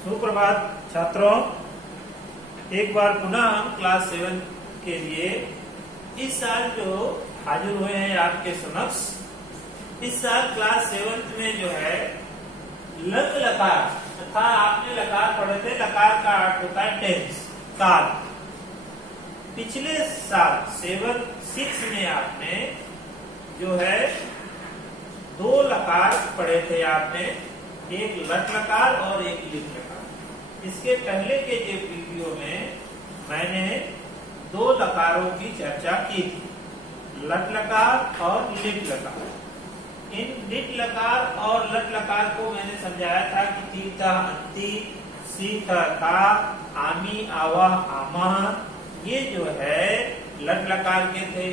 सुप्रभात छात्रों, एक बार पुनः हम क्लास 7 के लिए इस साल जो हाजिर हुए हैं आपके समक्ष, इस साल क्लास 7 में जो है लंग लकार तथा आपने लकार पढ़े थे। लकार का अर्थ होता है टेंस, काल। पिछले साल 7-6 में आपने जो है 2 लकार पढ़े थे आपने, एक लट लकार और एक लिट लकार। इसके पहले के जो वीडियो में मैंने 2 लकारों की चर्चा की थी, लट लकार और लिट लकार। इन लिट लकार और लट लकार को मैंने समझाया था कि तीता अंति, सीता था, आमी आवा आमह, ये जो है लट लकार के थे।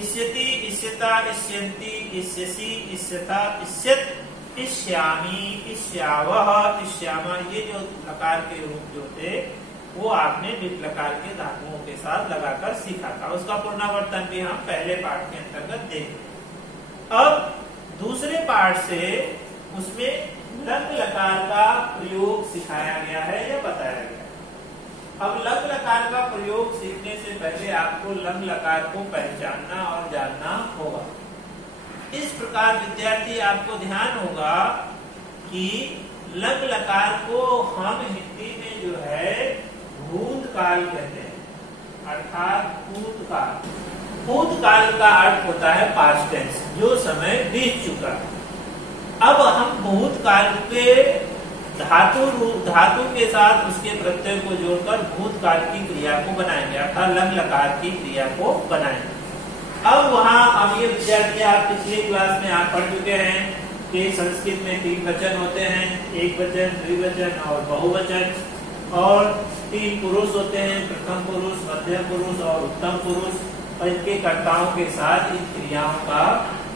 इष्यति, इष्यता, इष्यन्ति, इष्यसि, इष्यता, इष्यत, इष्यामी, इष्यावह, इष्यामा, ये जो लकार के रूप जो थे वो आपने लिट लकार के धातुओं के साथ लगाकर सीखा था। उसका पुनरावर्तन भी हम पहले पाठ के अंतर्गत देखें। अब दूसरे पाठ से उसमें लंग लकार का प्रयोग सिखाया गया है या बताया गया है। अब लंग लकार का प्रयोग सीखने से पहले आपको लंग लकार को पहचानना और जानना होगा। इस प्रकार विद्यार्थी आपको ध्यान होगा कि लंग लकार को हम हिंदी में जो है भूतकाल कहते हैं, अर्थात भूतकाल। भूतकाल का अर्थ होता है पास्ट टेंस, जो समय बीत चुका। अब हम भूतकाल के धातु के साथ उसके प्रत्यय को जोड़कर भूतकाल की क्रिया को बनाएंगे, अर्थात लंग लकार की क्रिया को बनाएंगे। अब अब ये विद्यार्थी आप पिछली क्लास में आप पढ़ चुके हैं कि संस्कृत में 3 वचन होते हैं, एक वचन, द्विवचन और बहुवचन, और 3 पुरुष होते हैं, प्रथम पुरुष, मध्यम पुरुष और उत्तम पुरुष, और इनके कर्ताओं के साथ इन क्रियाओं का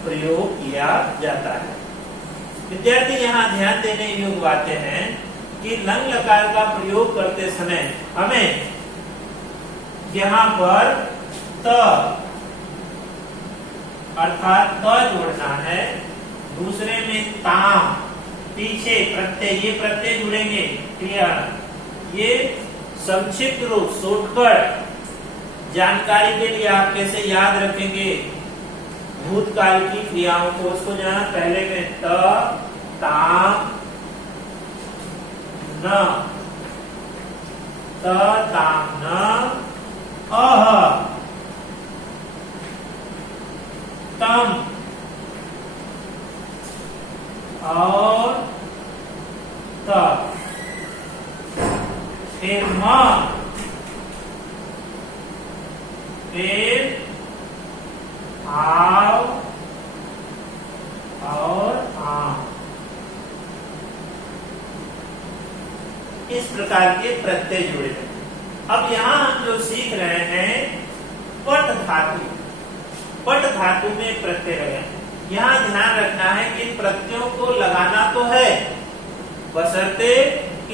प्रयोग किया जाता है। विद्यार्थी यहाँ ध्यान देने योग्य बातें हैं कि लंग लकार का प्रयोग करते समय हमें यहाँ पर त अर्थात त जोड़ना है, दूसरे में ताम, पीछे प्रत्यय, ये प्रत्यय जुड़ेंगे क्रिया। ये संक्षिप्त रूप शॉर्टकट जानकारी के लिए आप कैसे याद रखेंगे भूतकाल की क्रियाओं को, उसको जाना। पहले में त, ताम, न, त, ताम, न, अह, तम और त, फिर म, फिर आव और आम। इस प्रकार के प्रत्यय जुड़े हैं। अब यहाँ हम जो सीख रहे हैं पट धातु, पट धातु में प्रत्यय है। यहाँ ध्यान रखना है कि इन प्रत्ययों को लगाना तो है, बशर्ते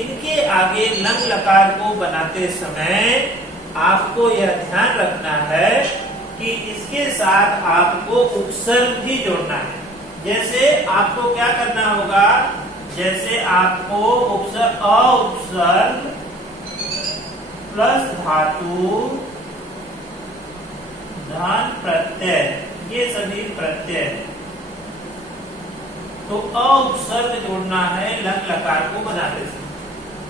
इनके आगे लंग लकार को बनाते समय आपको यह ध्यान रखना है कि इसके साथ आपको उपसर्ग भी जोड़ना है। जैसे आपको क्या करना होगा, जैसे आपको उपसर्ग, अउपसर्ग प्लस धातु धन प्रत्यय, ये सभी प्रत्यय, तो अउपसर्ग जोड़ना है लंग लकार को बनाते समय।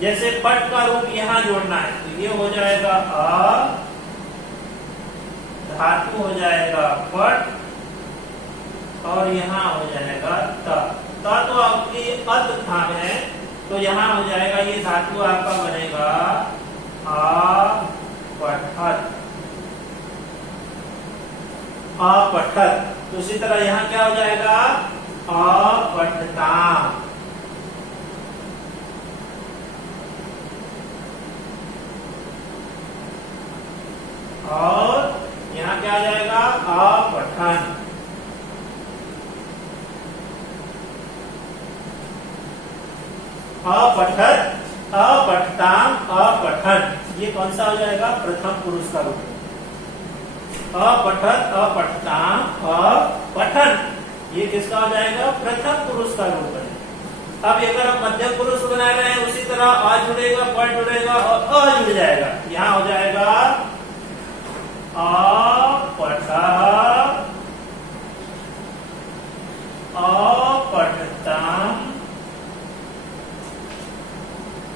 जैसे पट का रूप यहाँ जोड़ना है, तो ये हो जाएगा अ, धातु हो जाएगा पट, और यहाँ हो जाएगा त। तो आपकी अत स्थान है, तो यहाँ हो जाएगा ये धातु आपका बनेगा अपठत, अपठत। तो उसी तरह यहाँ क्या हो जाएगा, अपठताम, और यहाँ क्या आ जाएगा, अपठन। अपठत, अपठताम, अपठन, ये कौन सा हो जाएगा, प्रथम पुरुष का रूप। अपठत, अपठताम, अपठन, ये किसका हो जाएगा, प्रथम पुरुष का रूप है। अब अगर हम मध्यम पुरुष बना रहे हैं उसी तरह अ जुड़ेगा, प जुड़ेगा और अ जुड़ जाएगा। यहाँ हो जाएगा अपठः, अपठतम्,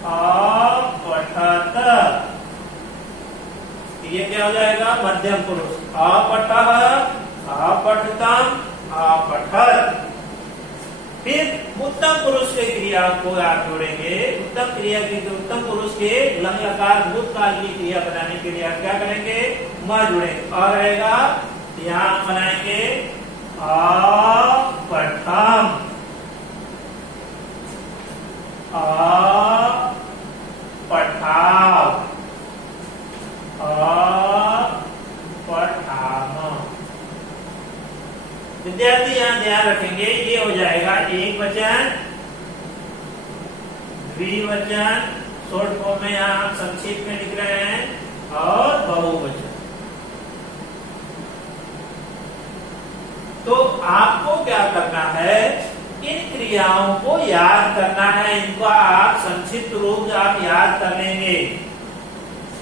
अपठत। ये क्या हो जाएगा? मध्यम पुरुष। अपठः, अपठतम्, अपठत। फिर उत्तम पुरुष के क्रिया को आप जोड़ेंगे। उत्तम क्रिया की उत्तम पुरुष के लंग लकार भूतकाल की क्रिया बनाने के लिए आप क्या करेंगे? म जुड़ेंगे और रहेगा यहाँ बनाएंगे अपठम्, अपठाव, अपठाम। विद्यार्थी यहाँ ध्यान रखेंगे, ये हो जाएगा एक वचन, द्विवचन, शॉर्ट फॉर्म में यहाँ हम संक्षिप्त में लिख रहे हैं, और बहुवचन। तो आपको क्या करना है? इन क्रियाओं को याद करना है। इनका आप संक्षिप्त रूप आप याद कर लेंगे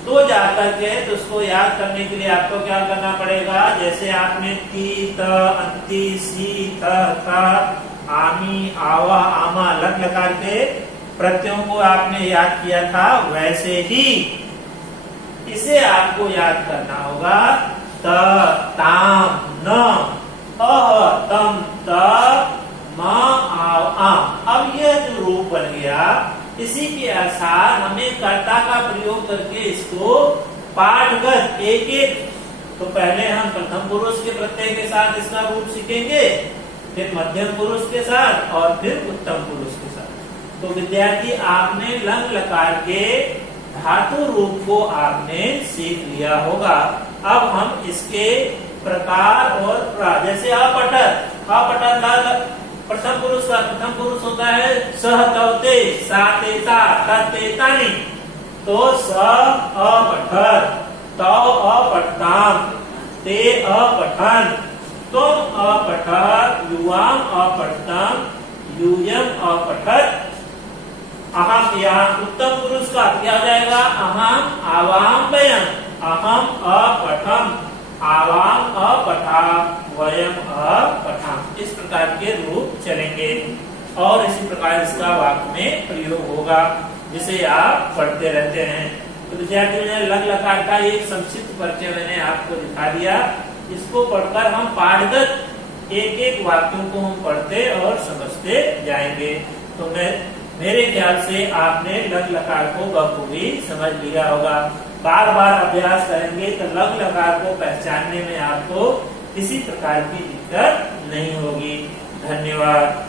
तो जाकर के, तो उसको याद करने के लिए आपको क्या करना पड़ेगा? जैसे आपने ती, त, अंति, सी, थ, आमी, आवा, आमा, लग लकार के प्रत्ययों को आपने याद किया था, वैसे ही इसे आपको याद करना होगा। त, ताम, न, अह, तम, त, म, आव, आम। अब यह जो रूप बन गया, इसी के अनुसार हमें कर्ता का प्रयोग करके इसको पाठगत एक एक, तो पहले हम प्रथम पुरुष के प्रत्यय के साथ इसका रूप सीखेंगे, फिर मध्यम पुरुष के साथ और फिर उत्तम पुरुष के साथ। तो विद्यार्थी आपने लंग लकार के धातु रूप को आपने सीख लिया होगा। अब हम इसके प्रकार और जैसे अपठत, प्रथम पुरुष का प्रथम पुरुष होता है सह, तवते, सा, तेता, तेतानी। तो स अपठत, तव अपठताम, ते अपठन, तुम अपठत, युवाम अपठतम, यूयम अपठत। अहम, यहाँ उत्तम पुरुष का क्या हो जाएगा? अहम आवाम वयम, अहम अपठम, आवाम अपठा, वयम अपठाम। इस प्रकार के रूप चलेंगे और इसी प्रकार इसका वाक्य में प्रयोग होगा, जिसे आप पढ़ते रहते हैं। तो विद्यार्थियों ने लग लकार का एक संक्षिप्त परिचय मैंने आपको दिखा दिया। इसको पढ़कर हम पाठगत एक एक वाक्यों को हम पढ़ते और समझते जाएंगे। तो मेरे ख्याल से आपने लग लकार को बखूबी समझ लिया होगा। बार बार अभ्यास करेंगे तो लग लकार को पहचानने में आपको किसी प्रकार की दिक्कत नहीं होगी। धन्यवाद।